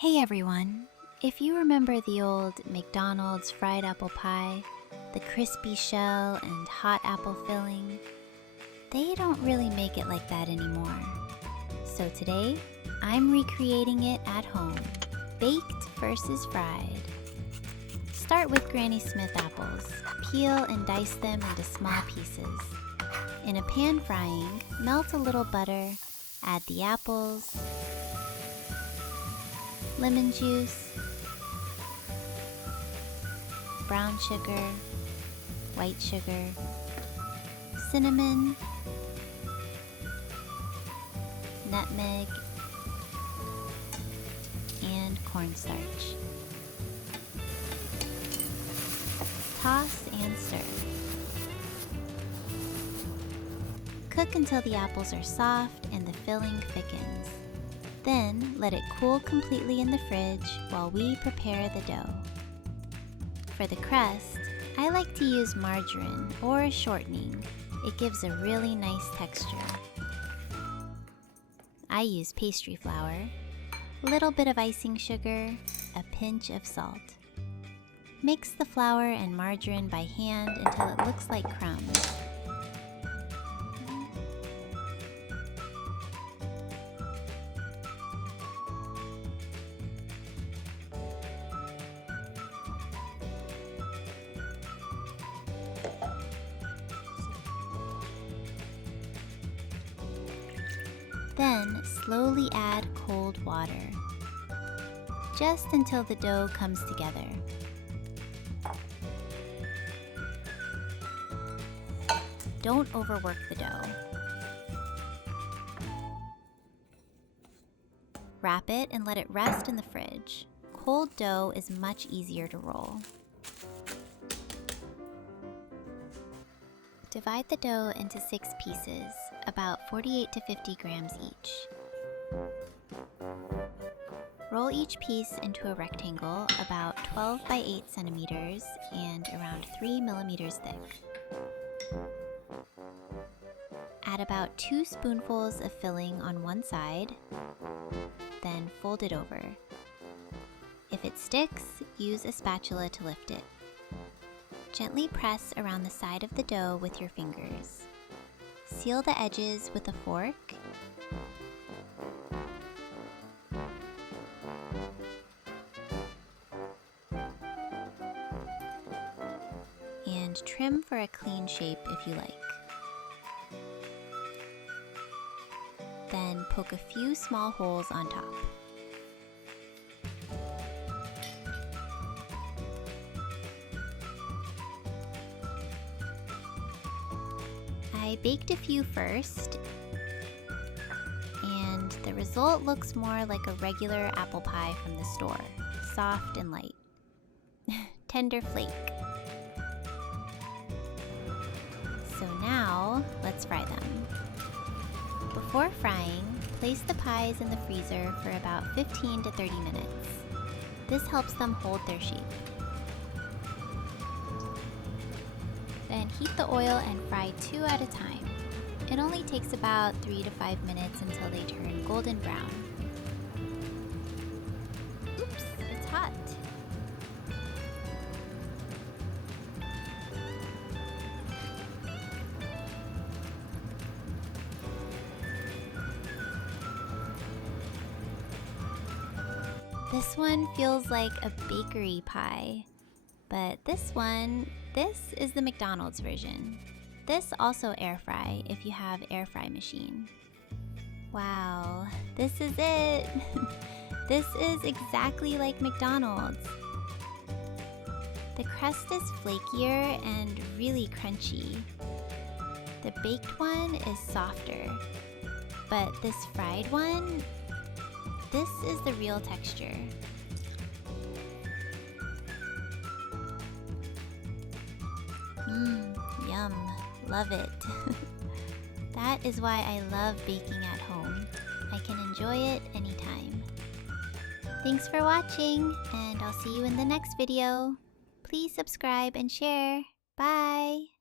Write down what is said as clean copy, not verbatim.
Hey everyone! If you remember the old McDonald's fried apple pie, the crispy shell and hot apple filling, they don't really make it like that anymore. So today, I'm recreating it at home, baked versus fried. Start with Granny Smith apples. Peel and dice them into small pieces. In a pan frying, melt a little butter, add the apples, lemon juice, brown sugar, white sugar, cinnamon, nutmeg, and cornstarch. Toss and stir. Cook until the apples are soft and the filling thickens. Then let it cool completely in the fridge while we prepare the dough. For the crust, I like to use margarine or a shortening. It gives a really nice texture. I use pastry flour, a little bit of icing sugar, a pinch of salt. Mix the flour and margarine by hand until it looks like crumbs. Then slowly add cold water, just until the dough comes together. Don't overwork the dough. Wrap it and let it rest in the fridge. Cold dough is much easier to roll. Divide the dough into 6 pieces, about 48 to 50 grams each. Roll each piece into a rectangle about 12 by 8 centimeters and around 3 millimeters thick. Add about 2 spoonfuls of filling on one side, then fold it over. If it sticks, use a spatula to lift it. Gently press around the side of the dough with your fingers. Seal the edges with a fork. And trim for a clean shape if you like. Then poke a few small holes on top. I baked a few first, and the result looks more like a regular apple pie from the store, soft and light. Tender flake. So now, let's fry them. Before frying, place the pies in the freezer for about 15 to 30 minutes. This helps them hold their shape. Then heat the oil and fry 2 at a time. It only takes about 3 to 5 minutes until they turn golden brown. Oops, it's hot. This one feels like a bakery pie, but this is the McDonald's version. This also air fry if you have air fry machine. Wow, this is it! This is exactly like McDonald's. The crust is flakier and really crunchy. The baked one is softer, but this fried one, this is the real texture. Yum, love it. That is why I love baking at home. I can enjoy it anytime. Thanks for watching, and I'll see you in the next video. Please subscribe and share. Bye!